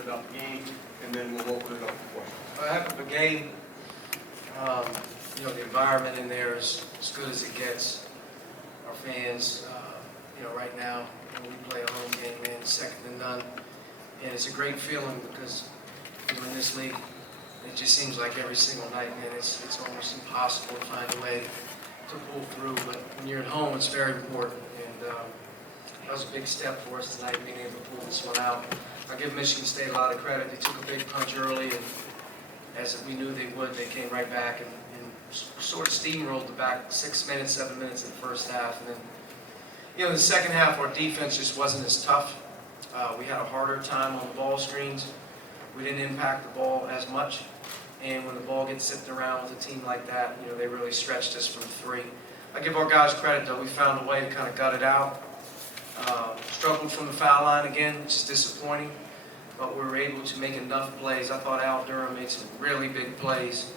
about the game, and then we'll open it up for questions. A heck of a game. The environment in there is as good as it gets. Our fans, right now, when we play a home game, man, it's second to none. And it's a great feeling because, in this league, it just seems like every single night, man, it's almost impossible to find a way to pull through. But when you're at home, it's very important. And that was a big step for us tonight, being able to pull this one out. I give Michigan State a lot of credit. They took a big punch early, and as we knew they would, they came right back and sort of steamrolled the back 6 minutes, 7 minutes in the first half. And then, in the second half, our defense just wasn't as tough. We had a harder time on the ball screens. We didn't impact the ball as much. And when the ball gets sipped around with a team like that, they really stretched us from three. I give our guys credit, though. We found a way to kind of gut it out. Struggled from the foul line again, which is disappointing. But we were able to make enough plays. I thought Al Durham made some really big plays.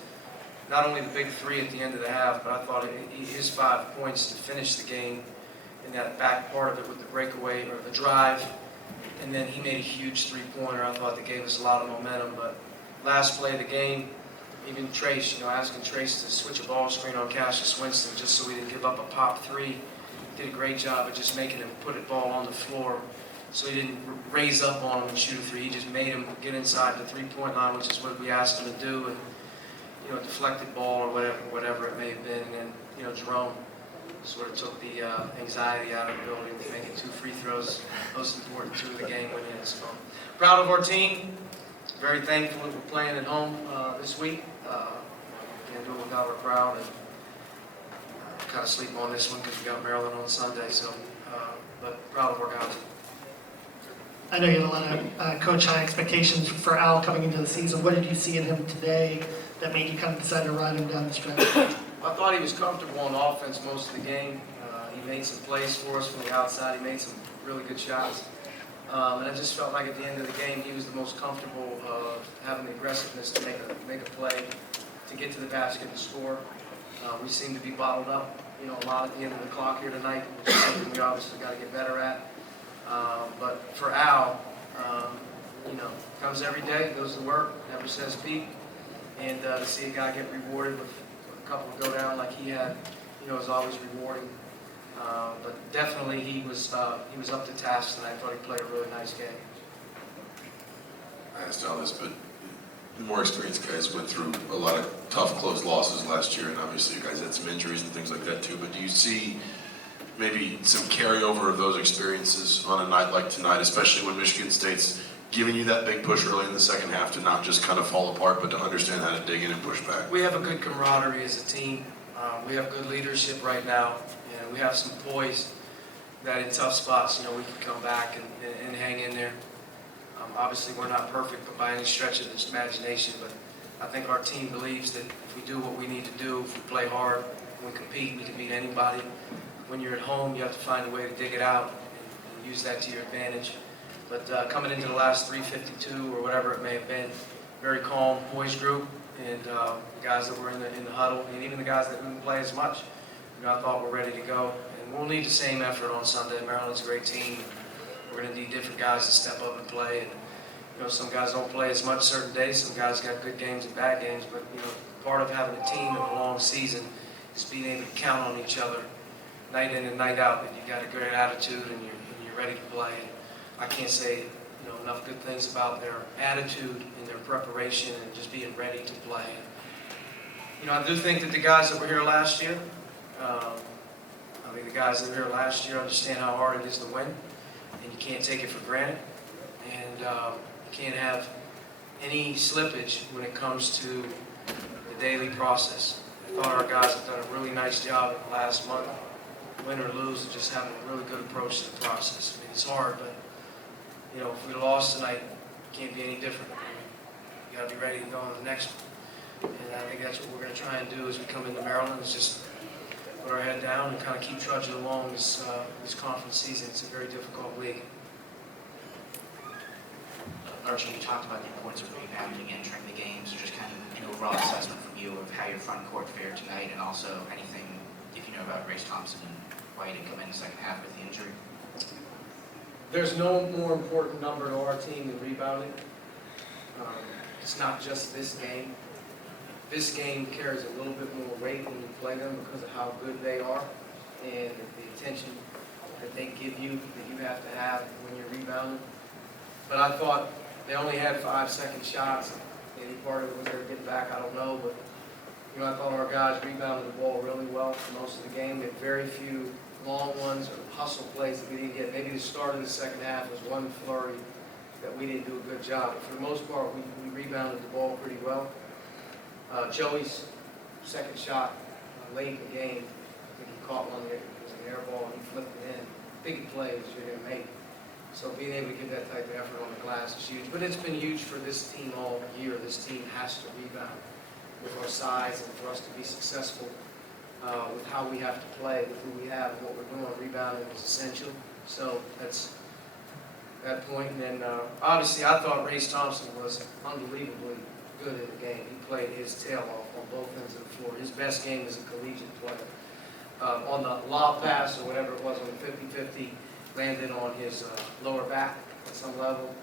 Not only the big three at the end of the half, but I thought his 5 points to finish the game in that back part of it with the breakaway or the drive. And then he made a huge three-pointer. I thought that gave us a lot of momentum. But last play of the game, even Trace, asking Trace to switch a ball screen on Cassius Winston just so we didn't give up a pop three. Did a great job of just making him put a ball on the floor so he didn't raise up on him and shoot a three. He just made him get inside the three-point line, which is what we asked him to do. And, a deflected ball or whatever it may have been. And then, Jerome sort of took the anxiety out of the building, making 2 free throws, most important 2 of the game winning. So proud of our team. Very thankful that we're playing at home this week. Can't do it without our crowd. And kind of sleep on this one because we got Maryland on Sunday. So, but proud of our guys. I know you had a lot of coach high expectations for Al coming into the season. What did you see in him today that made you kind of decide to ride him down the stretch? I thought he was comfortable on offense most of the game. He made some plays for us from the outside. He made some really good shots. And I just felt like at the end of the game, he was the most comfortable having the aggressiveness to make a play, to get to the basket and score. We seem to be bottled up, a lot at the end of the clock here tonight, which is something we obviously got to get better at. But for Al, comes every day, goes to work, never says peep. And to see a guy get rewarded with a couple go down like he had, is always rewarding. But definitely he was up to task, and I thought he played a really nice game. I asked Al this, but the more experienced guys went through a lot of tough, close losses last year, and obviously you guys had some injuries and things like that too. But do you see maybe some carryover of those experiences on a night like tonight, especially when Michigan State's giving you that big push early in the second half to not just kind of fall apart, but to understand how to dig in and push back? We have a good camaraderie as a team. We have good leadership right now, and we have some poise that in tough spots, we can come back and hang in there. Obviously, we're not perfect by any stretch of this imagination, but I think our team believes that if we do what we need to do, if we play hard, we compete, we can beat anybody. When you're at home, you have to find a way to dig it out and use that to your advantage. But coming into the last 3:52 or whatever it may have been, very calm, poised group, and guys that were in the huddle, and even the guys that didn't play as much, I thought we're ready to go. And we'll need the same effort on Sunday. Maryland's a great team. We're going to need different guys to step up and play. And some guys don't play as much certain days. Some guys got good games and bad games. But part of having a team in a long season is being able to count on each other night in and night out. That you got a great attitude and you're ready to play. I can't say enough good things about their attitude and their preparation and just being ready to play. I do think that the guys that were here last year, the guys that were here last year understand how hard it is to win, and you can't take it for granted, and you can't have any slippage when it comes to the daily process. I thought our guys have done a really nice job in the last month, win or lose, and just having a really good approach to the process. It's hard, but if we lost tonight, it can't be any different. You got to be ready to go on to the next one. And I think that's what we're going to try and do as we come into Maryland, is just put our head down and kind of keep trudging along this conference season. It's a very difficult league. Archie, you talked about the importance of rebounding entering the game, so just kind of an overall assessment from you of how your front court fared tonight, and also anything, if you know about Grace Thompson and why he didn't come in the second half with the injury. There's no more important number to our team than rebounding. It's not just this game. This game carries a little bit more weight when you play them because of how good they are and the attention that they give you, that you have to have when you're rebounding. But I thought they only had 5-second shots. Any part of it was they were getting back, I don't know. But I thought our guys rebounded the ball really well for most of the game. We had very few long ones or hustle plays that we didn't get. Maybe the start of the second half was one flurry that we didn't do a good job. But for the most part, we rebounded the ball pretty well. Joey's second shot late in the game, I think he caught one, it was an air ball, and he flipped it in. Big plays you're going to make. So being able to give that type of effort on the glass is huge. But it's been huge for this team all year. This team has to rebound with our size and for us to be successful with how we have to play, with who we have and what we're doing. Rebounding is essential. So that's that point. And then obviously I thought Race Thompson was unbelievably good in the game. He played his tail off on both ends of the floor. His best game as a collegiate player. On the lob pass or whatever it was on the 50-50, landed on his lower back at some level,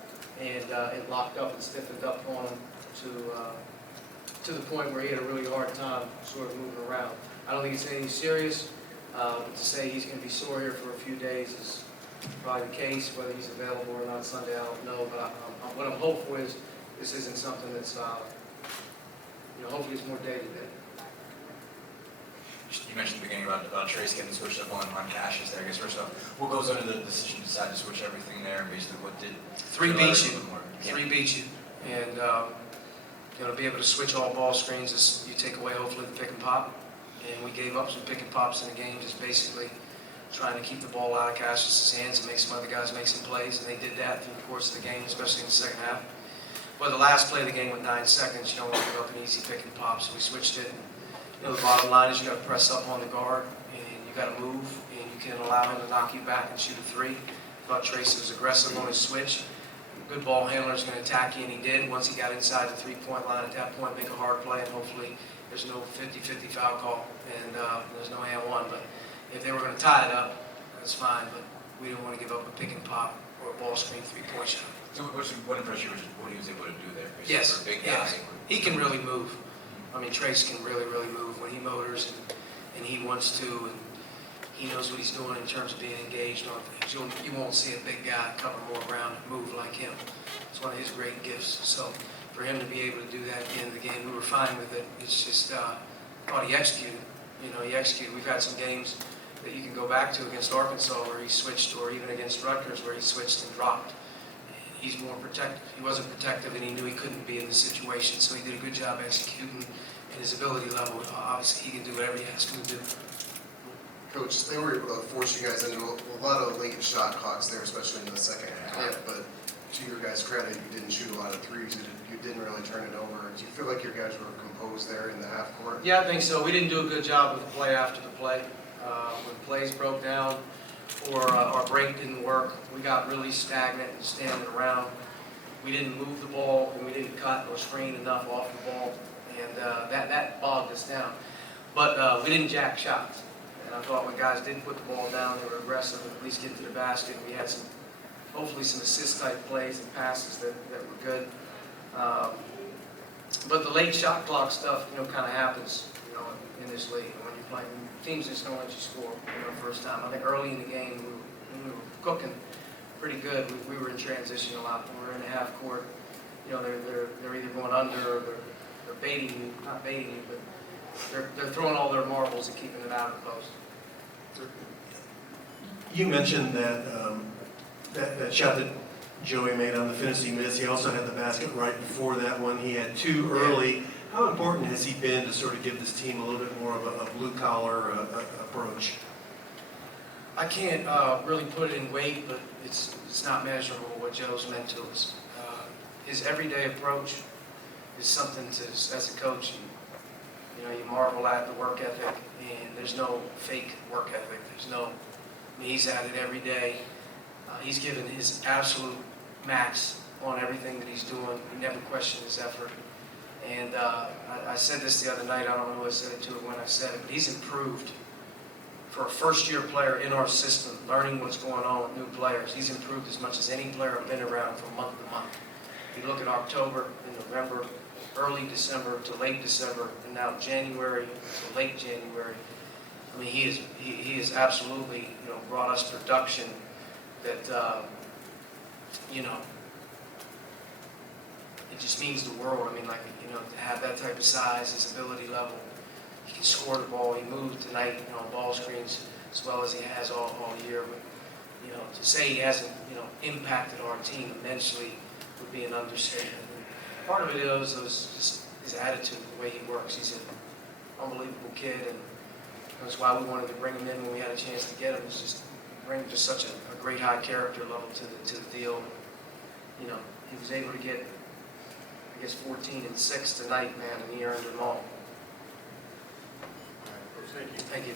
and it locked up and stiffened up on him to the point where he had a really hard time sort of moving around. I don't think it's anything serious, but to say he's going to be sore here for a few days is probably the case. Whether he's available or not Sunday, I don't know. But what I'm hopeful is this isn't something that's, hopefully it's more day-to-day. You mentioned at the beginning about Trace getting switched up on Cassius there. I guess first off, what goes into the decision to decide to switch everything there? And basically, what did Three beat you. Three beat you. And to be able to switch all ball screens is you take away hopefully the pick and pop. And we gave up some pick and pops in the game, just basically trying to keep the ball out of Cassius' hands and make some other guys make some plays. And they did that through the course of the game, especially in the second half. But the last play of the game with 9 seconds, you don't want to give up an easy pick and pop, so we switched it. The bottom line is you got to press up on the guard, and you got to move, and you can allow him to knock you back and shoot a three. I thought Trace was aggressive on his switch. Good ball handler is going to attack you, and he did. Once he got inside the three-point line at that point, make a hard play, and hopefully there's no 50-50 foul call, and there's no and one. But if they were going to tie it up, that's fine, but we don't want to give up a pick and pop or a ball screen three-point shot. So what impressed you was what he was able to do there? Yes, for a big guy. yes. He can really move. I mean, Trace can really, really move when he motors and he wants to, and he knows what he's doing in terms of being engaged on things. You won't see a big guy cover more ground and move like him. It's one of his great gifts. So for him to be able to do that at the end of the game, we were fine with it. It's just, thought he executed. He executed. We've had some games that you can go back to against Arkansas where he switched, or even against Rutgers where he switched and dropped. He's more protective. He wasn't protective, and he knew he couldn't be in the situation, so he did a good job executing. And his ability level, obviously, he can do whatever he has to do. Coach, they were able to force you guys into a lot of late shot clocks there, especially in the second half. Yeah. But to your guys' credit, you didn't shoot a lot of threes. You didn't really turn it over. Do you feel like your guys were composed there in the half court? yeah, I think so. We didn't do a good job with the play after the play. When plays broke down or our break didn't work, we got really stagnant and standing around. We didn't move the ball, and we didn't cut or screen enough off the ball, and that bogged us down. But we didn't jack shots, and I thought when guys did put the ball down, they were aggressive and at least get to the basket. We had hopefully some assist-type plays and passes that were good. But the late shot clock stuff, kind of happens, in this league. When you're playing, teams just don't let you score, first time. I think early in the game, we were cooking pretty good. We were in transition a lot. When we were in the half court, they're either going under or they're baiting you, not baiting you, but they're throwing all their marbles and keeping it out of the post. You mentioned that that shot that Joey made on the finishing miss. He also had the basket right before that one. He had two early. How important has he been to sort of give this team a little bit more of a blue-collar approach? I can't really put it in weight, but it's not measurable what Joe's meant to us. His everyday approach is something to, as a coach, you marvel at the work ethic, and there's no fake work ethic. He's at it every day. He's given his absolute max on everything that he's doing. He never questioned his effort. And I said this the other night, I don't know who I said it to or when I said it, but he's improved. For a first-year player in our system, learning what's going on with new players, he's improved as much as any player I've been around from month to month. You look at October and November, early December to late December, and now January to late January. I mean, he is absolutely, brought us production that, it just means the world. I mean, to have that type of size, his ability level, he can score the ball. He moved tonight, ball screens as well as he has all year. But, to say he hasn't, impacted our team immensely would be an understatement. And part of it is just his attitude, the way he works. He's an unbelievable kid, and that's why we wanted to bring him in when we had a chance to get him. It's just bring just such a great high character level to the deal. He was able to get, 14 and 6 tonight, man, and he earned them all. Thank you. Thank you.